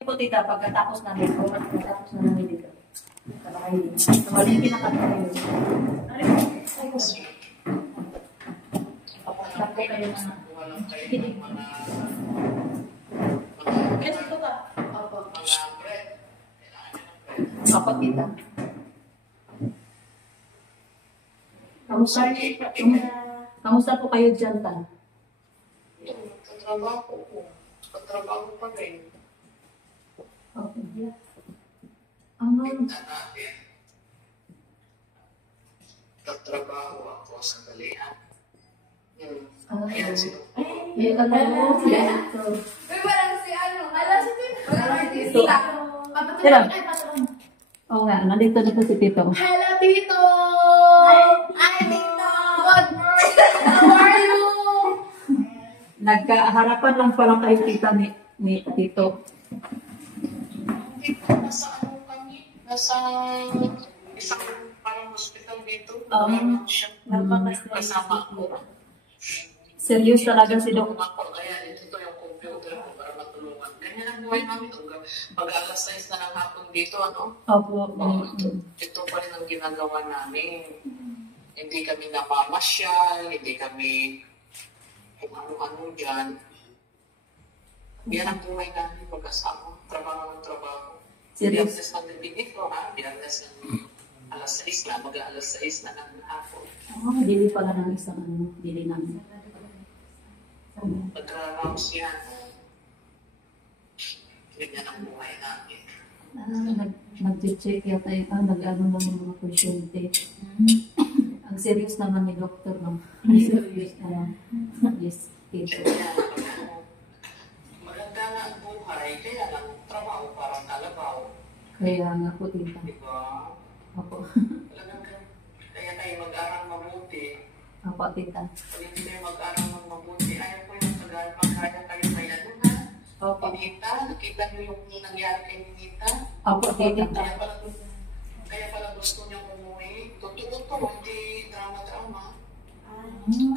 po tita, pagkatapos namin dito. Sabay dito. Sabay pinakatayo. Tapos na po kayo na. Yes, ito ka. Apo tita. Kamusta po kayo dyan, ta? Trabaho pa rin. Okay. Trabaho ako sa balihan. Alam mo. Oo nga, nandito na po si Tito. Hello, Tito! Hi, Tito! Good morning! How are you? Nagkaharapan lang pala kayo tita ni Tito. Nasa ano kami? Nasa isang parang hospital dito. Kasama ko. Serious talaga si Dok. Kaya dito yung computer ko para matulungan. Ganyan ang buhay namin. Pag-alas 6 na ng hapon dito, ano? Opo. Ito pa rin ang ginagawa namin. Hindi kami namamasyal, hindi kami kung ano-ano dyan. Yan ang buhay namin mag-asama. Trabaho ng trabaho. Biyernes ng bibigit ko, ha? Biyernes ng alas 6 na, mag-alas 6 na ng hapon. Dili pala ng isang dili namin. Pagka-rounds yan, ganyan ang buhay namin. Nag-check yata yung nag-ano ng mga pasyente. Ang serious naman ni Doktor, no? Serious na. Yes, Tito. Maganda nga ang buhay, kaya lang trabaho parang kalabaw. Kaya nga po, Tita. Diba? Opo. Kaya tayo mag-aral mabuti. Opo, Tita. Pag hindi tayo mag-aral mabuti, ayaw ko yung pagkaya kayo kaya doon, ha? Opo. Nita, nakita niyo yung nangyari kay Nita? Opo, Tita. Kaya pala gusto niyang umuwi. Totoo to, hindi drama-drama.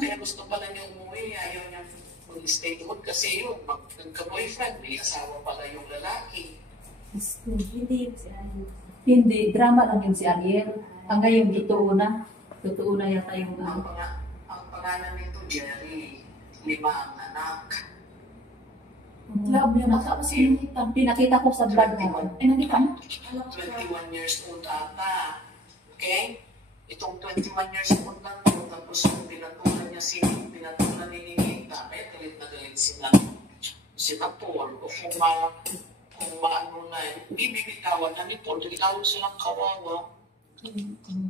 Kaya gusto pala niya umuwi, ayaw niya mag-stay doon kasi yun, nagka-boyfriend, may asawa pala yung lalaki. Hindi, drama lang yun si Ariel. Ang ngayon, totoo na. Totoo na yata yung Ang pangalan nito, Jerry, 5 ang anak. Grabe, pinakita ko sa vlog naman. Nakita mo? 21 years old ata. Okay? Itong 21 years old lang po, tapos kung pinatulan niya pinatulan ni Ninita, kaya galit na galit sila Paul. O kung maano na yun, bibitawan na ni Paul, lalo silang kawawa.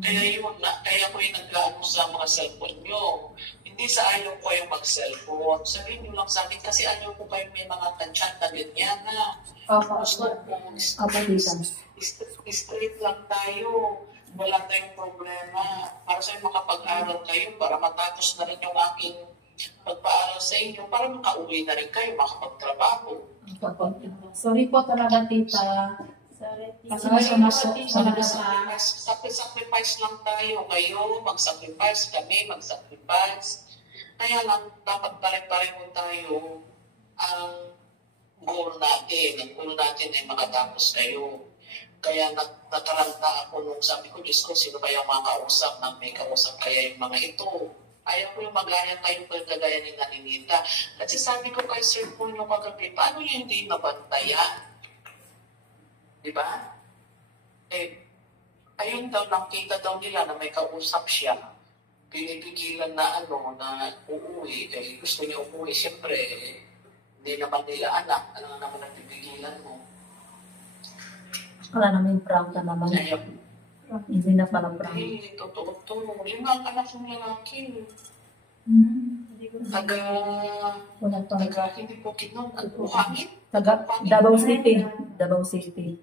Kaya yun na, kaya ko yung nag-ano sa mga cellphone nyo. Hindi sa ayaw ko yung mag-cellphone. Sabihin nyo lang sa akin, kasi ayaw ko kayo may mga tansyan na ganyan na. Gusto ko, straight lang tayo. Wala tayong problema. Para sa'yo makapag-aral kayo, para matapos na rin yung aking pagpaaral sa inyo, para makauwi na rin kayo, makapagtrabaho. Sorry po talaga, Tita. Sacrifice lang tayo. Kayo, mag-sacrifice kami, mag-sacrifice. Kaya lang, dapat pare-pareho tayo ang goal natin. Ang goal natin ay makatapos kayo. Kaya nataranta ako nung sabi ko, Diyos ko, sino ba yung mga kausap na may kausap kaya yung mga ito? Ayaw ko yung magaya kayo kagaya ni Naninita. Kasi sabi ko kay Sir Puno kagabi, paano yung hindi nabantayan? Diba? Ayun daw, nakita daw nila na may kausap siya. Pinipigilan na uuwi. Gusto niya umuwi. Siyempre, hindi naman nila anak. Ano naman ang pipigilan mo? Wala naman yung prank na naman. Hindi na pala prank. Totoo to. Yung mga anak ng lalaki. Hindi po kinon. Buhangin. Davao City. Davao City.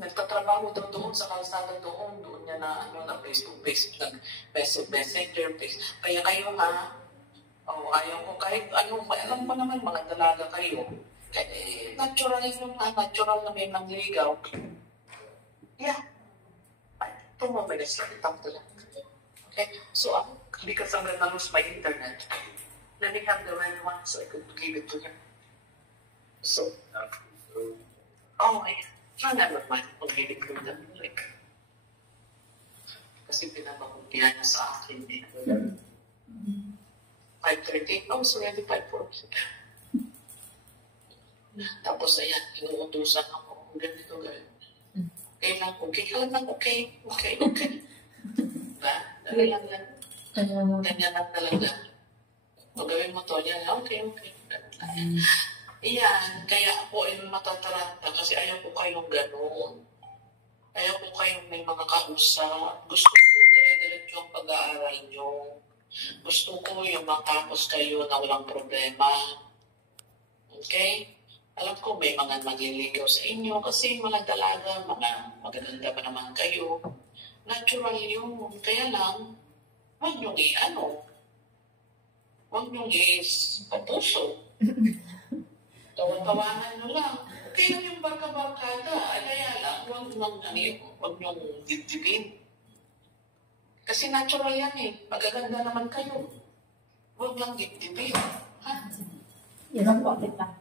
Nagtatrabaho daw doon sa kalsada doon niya na face-to-face, messenger face. Kaya kayo ha, ayaw ko kahit alam ko naman mga dalaga kayo. Natural yung natural na may mangligaw. Yeah. Tumabilis lang itang lang. Okay? So, because I'm gonna lose my internet, let me have the right one so I could give it to him. So, okay. Sana naman pag-hilig ko na like. Kasi pinapakupia niya sa akin eh. 5:30, I was already 5:40. Tapos ayan, inuutusan ako kung ganito gawin. Okay lang, okay lang, okay. Diba? Ganyan lang. Ganyan lang talaga. Kung gawin mo to, yan, okay. Iyan, kaya ako ay matataranta kasi ayaw ko kayong gano'n. Ayaw ko kayong may mga kausap. Gusto ko dire-diretso ang pag-aaral nyo. Gusto ko yung matapos kayo na walang problema. Okay? Alam ko may mga magliligaw sa inyo kasi mga dalaga, mga magaganda pa naman kayo. Natural yun. Kaya lang, huwag nyo huwag nyo kapuso. Tawa-tawanan nyo lang. Okay lang yung barka-barkada. Kaya lang, huwag nyo dibdibin. Kasi natural yan eh. Magaganda naman kayo. Huwag lang dibdibin. Ha? Yan ang bakit lang.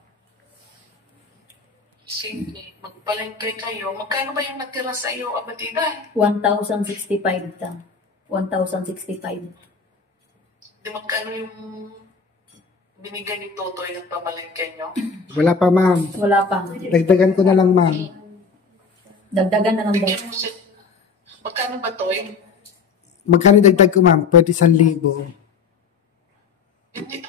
Sige, magpalengke kayo. Magkano ba yung natira sa iyo, Abadiday? 1,065 ta. 1,065. Di magkano yung binigay ni Totoy ng pamalengke nyo? Wala pa, ma'am. Wala pa. Dagdagan ko na lang, ma'am. Dagdagan na lang daw. Bigyan mo si... Magkano ba, Toy? Magkano dagdag ko, ma'am? Pwede 1,000. Hindi.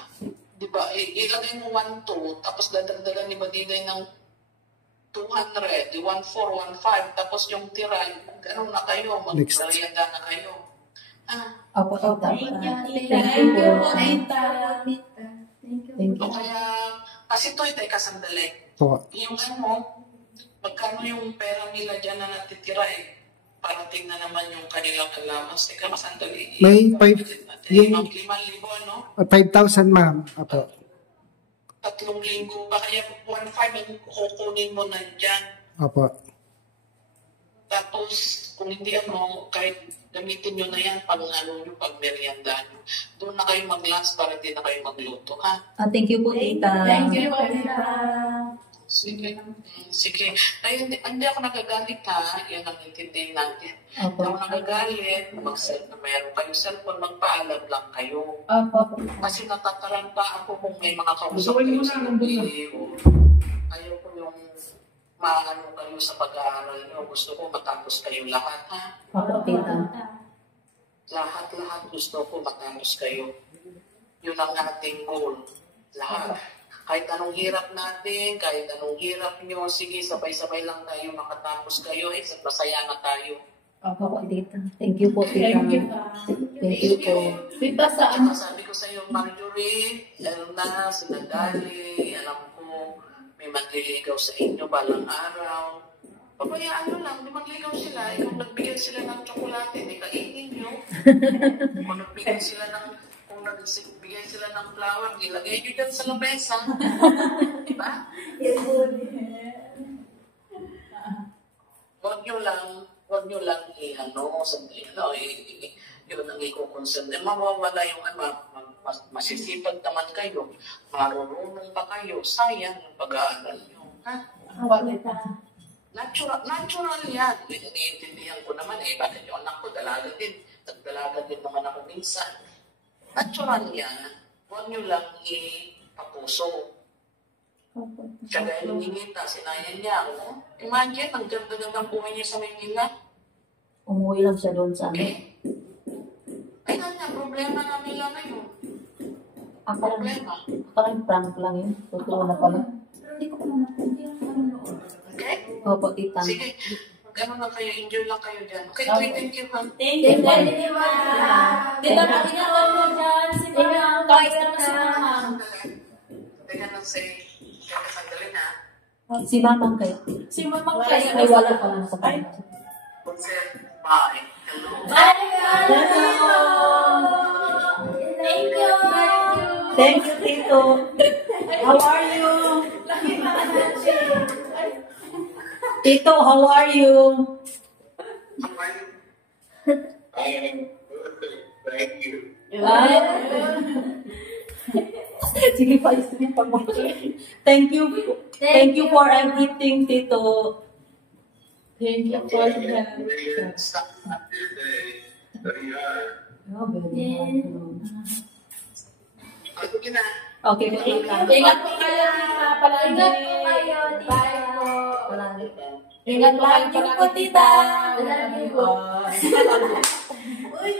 Di ba? Ilagay mo 1,200, tapos dadagdagan ni Badiday ng 200, 1,400, 1,500, tapos yung tira, gano'n na kayo, magsaryanda na kayo. Opo, tita. Thank you po, tita. Thank O you. kaya, kasi Toy, teka sandali. Po. Yung magkano yung pera nila dyan na natitira eh. Parating na naman yung kanilang allowance. Teka, masandali. May yung 5,000, no? 5,000, ma'am. Apo. 3,000 pa. Kaya 1,500 ang kukunin mo na dyan. Apo. Tapos, kung hindi kahit gamitin nyo na yan pag pag merienda nyo. Doon na kayo mag-lunch para hindi na kayo magluto, ha? Thank you po, tita. Thank you po, tita. Sige. Ay, hindi ako nagagalit, ha? Yan ang intindihin natin. Opo. Hindi ako nagagalit. Mayroon kayong cellphone, magpaalam lang kayo. Opo. Kasi natataranta ako kung may mga kausap kayo sa gabi. Ayaw ko yung maano kayo sa pag-aaral nyo. Gusto ko matapos kayo lahat, ha? Opo, tita. Lahat gusto ko matapos kayo. Yun ang ating goal. Lahat. Kahit anong hirap natin, kahit anong hirap nyo, sige, sabay-sabay lang tayo makatapos kayo. Masaya na tayo. Opo, tita. Thank you po, tita. Thank you. Thank you po. Tita, saan? Tsaka sabi ko sa iyo, Marjorie, Elna, Sinadali, alam ko, may magliligaw sa inyo balang araw. Pabayaan nyo lang, di magligaw sila. Kung nagbigay sila ng tsokolate, di kainin nyo. Kung nagbigay sila ng flower, ilagay nyo dyan sa lamesa. Diba? Huwag nyo lang yun ang i-concern. Mawawala yung masisipag naman kayo, marunong pa kayo, sayang yung pag-aaral nyo. Ha? Natural yan. Iniintindihan ko naman bakit yung anak ko dalaga din. Nagdalaga din naman ako minsan. Natural yan. Huwag nyo lang ipapuso. Kagaya yung Ninita, sinayan niya. Imagine, ang ganda-ganda ng buhay niya sa Maynila. Umuwi lang siya doon sa Okay? Ay, problema namin lang ngayon. Problema. Parang prank lang yun. Totoo na pala. Okay? Opo, tita. Sige. Ganun lang kayo. Enjoy lang kayo dyan. Okay, thank you, ha? Thank you, Mama. Tita, nakikita mo dyan. Si Mama. Kahit na si Mama. Teka lang teka sandali na. Si Mamang kayo. Si Mama Ay, kaya. wala pa lang sa kanya. Bye. Hello. Thank you. Thank you, Tito. How are you? Tito, how are you? I am perfect. Thank you. Ay. Sige pa, isipin pa mo. Thank you. Thank you for everything, Tito. Thank you for the Oh, very hard. Sige na. Okay, Ingat po kayo, tita. Palagi. Ingat po kayo, tita. Palagi. Ingat po kayo po, tita. Palagi po. Uy,